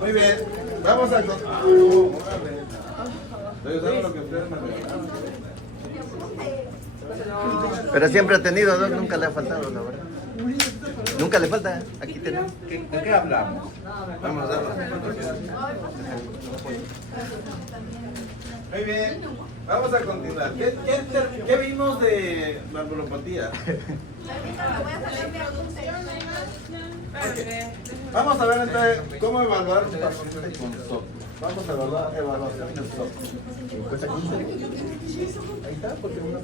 Muy bien, vamos a... Estoy usando lo que ustedes me regalaron. Pero siempre ha tenido, ¿no? Nunca le ha faltado, la verdad. Nunca le falta. Aquí tenemos. ¿De qué hablamos? Vamos a dar las presentaciones. Muy bien, vamos a continuar. ¿Qué vimos de valvulopatía? Vamos a ver entonces cómo evaluar un paciente con SOP. Vamos a evaluar evaluación del SOP. Ahí está, porque una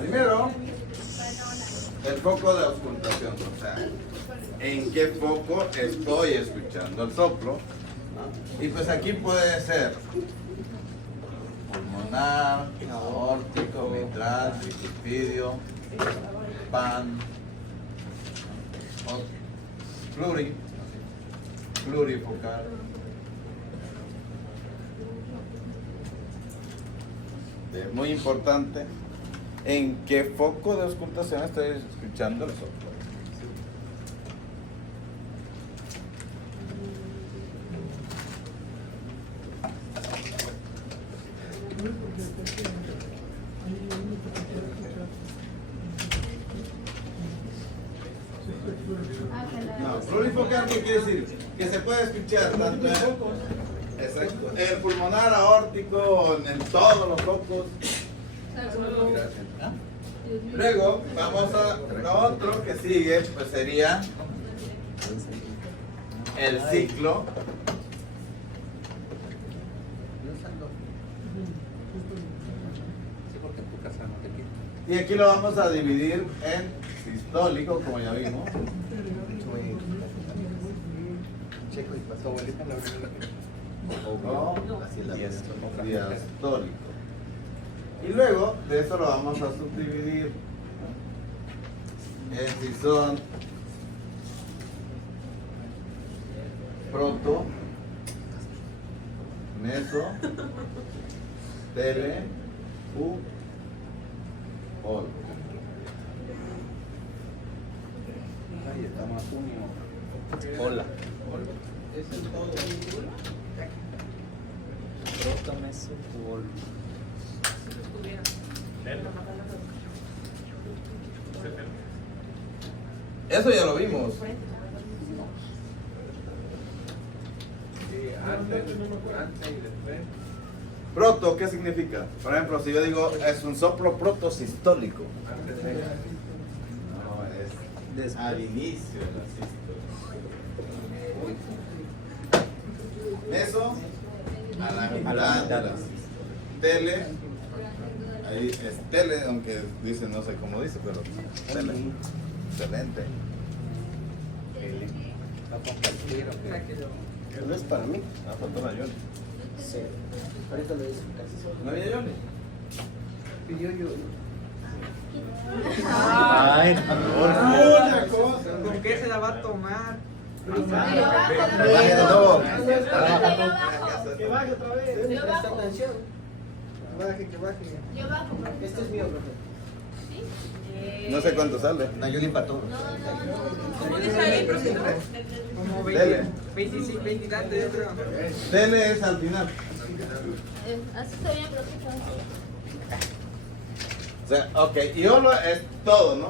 primero, el foco de auscultación, o sea, en qué foco estoy escuchando el soplo, ¿no? Y pues aquí puede ser pulmonar, aórtico, mitral, tricuspidio, pan, plurifocal. Es muy importante en qué foco de auscultación estoy escuchando el soplo. No, plurifocal, ¿qué quiere decir? Que se puede escuchar tanto el pulmonar, aórtico, en todos los focos. Gracias. Luego vamos a lo otro que sigue, pues sería el ciclo. Y aquí lo vamos a dividir en sistólico, como ya vimos. O diastólico. Y luego de eso lo vamos a subdividir en si son proto, meso, tele, ol. Ahí estamos junio. Hola. Es el todo. Protomeso, ol. Eso ya lo vimos. Antes y después. Proto, ¿qué significa? Por ejemplo, si yo digo es un soplo protosistólico. No, es al inicio de la sístole. Meso, a la mitad de la sístole. Tele, ahí es tele, aunque dice, no sé cómo dice, pero tele. Excelente. No es para mí. Ah, faltó la Yoli. Sí. Ahorita lo dice casi. ¿No había Yoli? Pidió yo. Ay, Una cosa. ¿Con qué se la va a tomar? Baje de nuevo. Que baje otra vez. Yo bajo. Presta atención. Que baje. Yo bajo. Este es mío, profe. No sé cuánto sale. Nayuli empató. ¿Cómo dice ahí, profe? Como Dele. 25, 20 y tanto, yo creo. Tele es al final. Así está bien, profe. O sea, ok, y olo es todo, ¿no?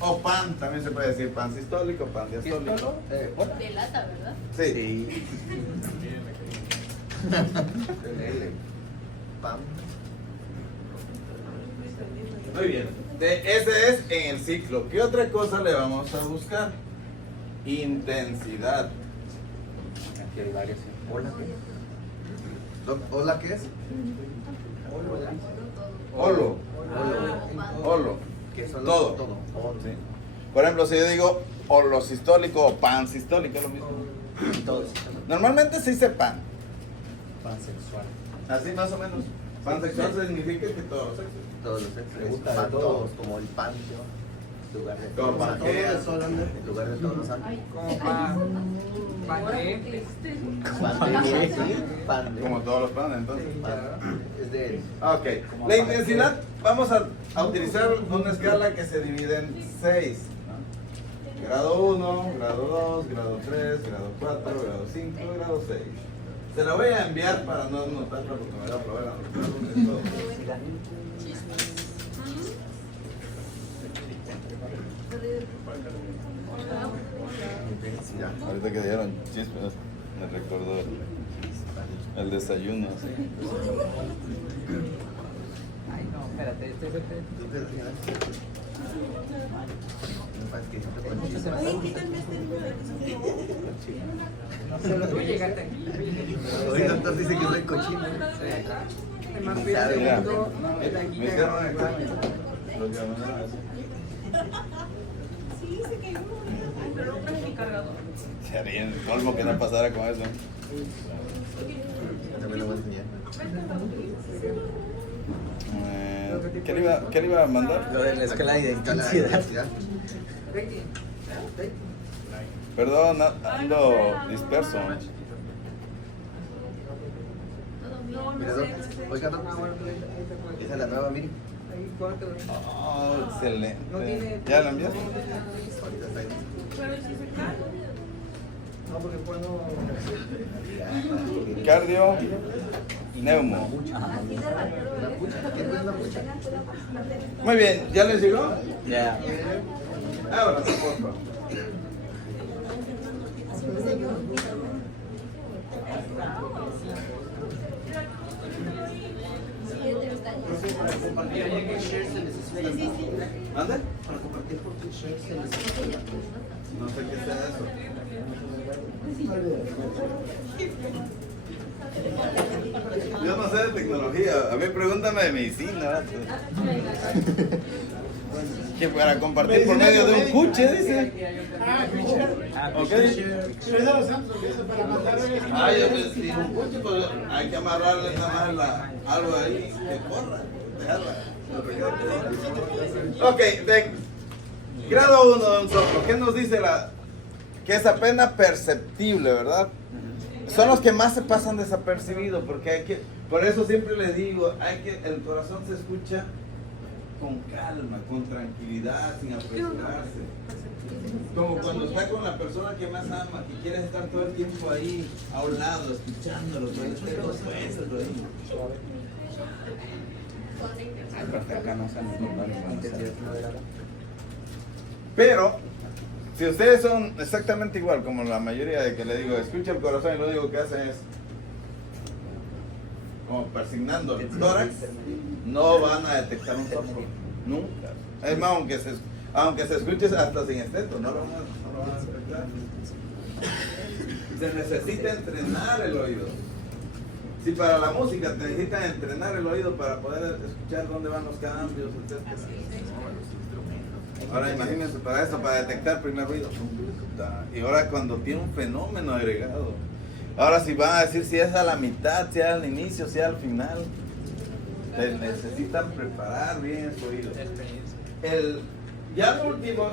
O pan, también se puede decir pan sistólico, pan diastólico. De lata, ¿verdad? Sí. Pam. Muy bien. Ese es en el ciclo. ¿Qué otra cosa le vamos a buscar? Intensidad. Aquí hay varios. Hola, ¿qué? ¿Hola qué es? Olo. Olo. Que son Todo. todo. Sí. Por ejemplo, si yo digo o lo sistólico o pansistólico, es lo mismo. Todos. Normalmente se dice pan. Pansexual. Así más o menos. Pansexual significa que todos los sexos. Todos los sexos. Me gusta de Pan todo. todos, como el pan. Lugar de Como todos. Pangea. En lugar de todos los santos. Como pan. Pan de. Pan de, sí, pan de. Como todos los panes, entonces. Pan. Es de Ok. La intensidad, vamos a utilizar una escala que se divide en 6. Grado 1, grado 2, grado 3, grado 4, grado 5, grado 6. Se la voy a enviar para no notarla porque me da problema. Ya. Ahorita que dieron chispas, me recordó el desayuno. Así. Ay, no, espérate, este es Solo tú llegaste aquí. Hoy el doctor dice que soy cochino. Más cuidado del Mira, mundo, es aquí. me hicieron el examen. Lo que me mandaron así. Pero no traje mi cargador. Se haría el colmo que no pasara con eso. También lo voy a enseñar. ¿Qué le iba a mandar? Lo de la escala de intensidad. Ricky, Perdón, ando disperso. Mira, Doc, oiga, Doc, esa es la nueva, mire. ahí, ¿cuánto? Oh, excelente. No tiene. ¿Ya la enviaste? Ahorita está ahí. Pero si se cae. No, porque puedo. Cardio, neumo. ¿Una pucha? ¿Quién es una pucha? Muy bien, ¿ya les llegó? Ya. Ahora, por favor. ¿Mande? No sé qué sea eso. Yo no sé de tecnología, a mí pregúntame de medicina. Que para compartir por medio de un cuche, dice. ¿Ok? Ah, yo dije un cuche, pues hay que amarrarle nada más algo ahí que corra, dejarla. Ok, de grado 1 de un soplo, ¿qué nos dice que es apenas perceptible, verdad? Son los que más se pasan desapercibidos, porque por eso siempre les digo, el corazón se escucha con calma, con tranquilidad, sin apresurarse. Como cuando está con la persona que más ama, que quieres estar todo el tiempo ahí, a un lado, escuchándolo, todo el tiempo puesto ahí. Pero, si ustedes son exactamente igual como la mayoría de que le digo, escucha el corazón y lo único que hacen es como persignando el tórax, no van a detectar un soplo. Nunca. Es más, aunque se escuche hasta sin esteto, no lo van a detectar. Se necesita entrenar el oído. Si para la música te necesitan entrenar el oído para poder escuchar dónde van los cambios, etc. Ahora imagínense para eso, para detectar primer ruido. Y ahora cuando tiene un fenómeno agregado. Ahora si van a decir si es a la mitad, si es al inicio, si es al final. Necesitan preparar bien su oído. Ya los últimos,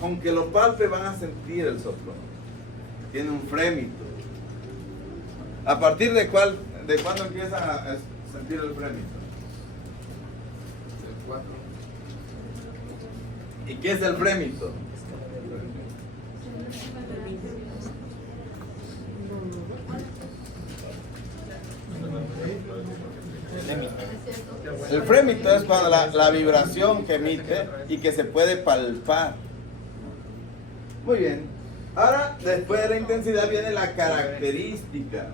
aunque lo palpe, van a sentir el soplo. Tiene un frémito. ¿A partir de cuándo empiezan a sentir el frémito? El 4. ¿Y qué es el frémito? El frémito es cuando la vibración que emite y que se puede palpar. Muy bien. Ahora, después de la intensidad viene la característica.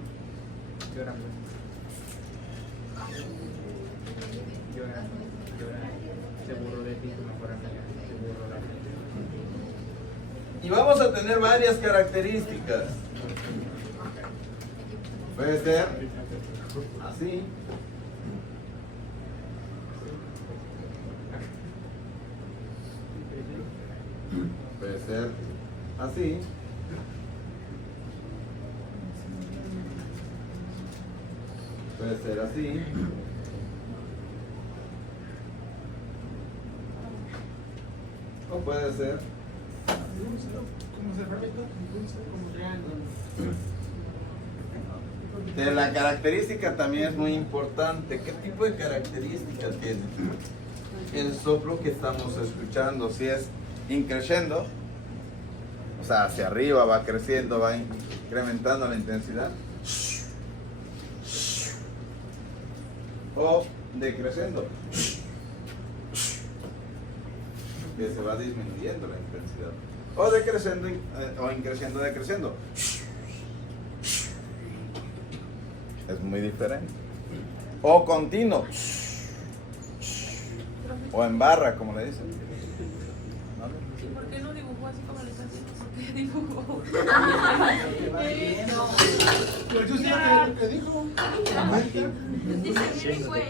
Y vamos a tener varias características. Puede ser así. Puede ser así. Puede ser así. O puede ser de la característica también es muy importante. ¿Qué tipo de característica tiene el soplo que estamos escuchando? Si es increciendo, o sea, hacia arriba va creciendo, va incrementando la intensidad, o decreciendo, que se va disminuyendo la intensidad, o decreciendo o increciendo, decreciendo. Es muy diferente. O continuo, o en barra, como le dicen. ¿Y por qué no dibujó así como le están diciendo? ¿Por qué dibujó? Pues yo sé lo que dijo. Dice, fue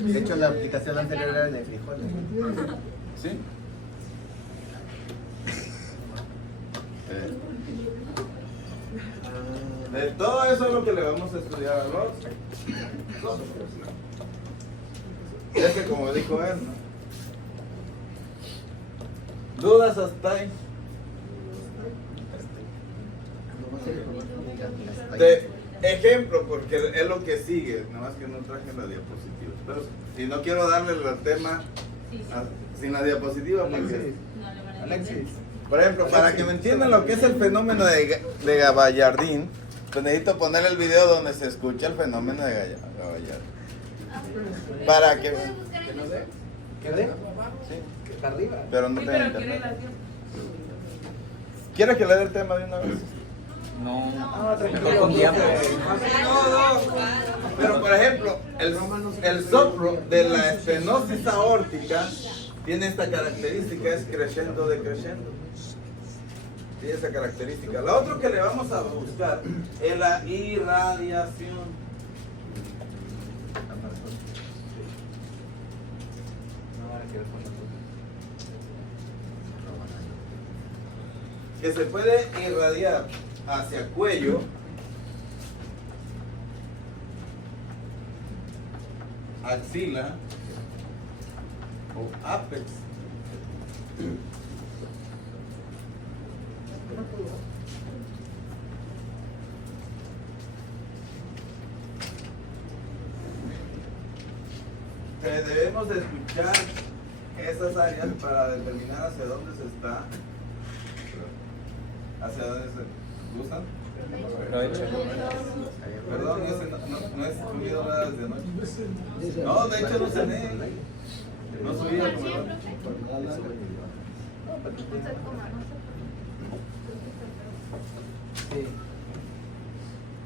De hecho, la aplicación anterior era de frijoles. ¿Sí? De todo eso es lo que le vamos a estudiar a los soplos. Es que como dijo él, ¿no? ¿Dudas hasta ahí? De ejemplo, porque es lo que sigue, nada más que no traje la diapositiva. Pero si no quiero darle el tema sin la diapositiva, porque... Alexis. Por ejemplo, para que me entiendan lo que es el fenómeno de Gaballardín, pues necesito poner el video donde se escucha el fenómeno de Gaballardín. Para que... ¿Qué ve? Sí, Que está arriba. pero no Sí, tengo pero ¿qué internet. relación? ¿Quieres que le dé el tema de una vez? No, tranquilo, con tiempo. Pero por ejemplo, el soplo de la estenosis aórtica tiene esta característica, es creciendo, decreciendo. Tiene esa característica. Lo otro que le vamos a buscar es la irradiación. Que se puede irradiar hacia cuello, axila o apex. Debemos de escuchar esas áreas para determinar hacia dónde se está. ¿Hacia dónde se gustan? Perdón, no he subido nada desde anoche. No, de hecho no cené. No subí al comedor. Sí.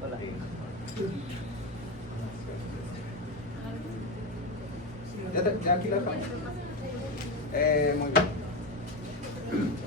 Hola. Ya aquí la dejamos. Muy bien.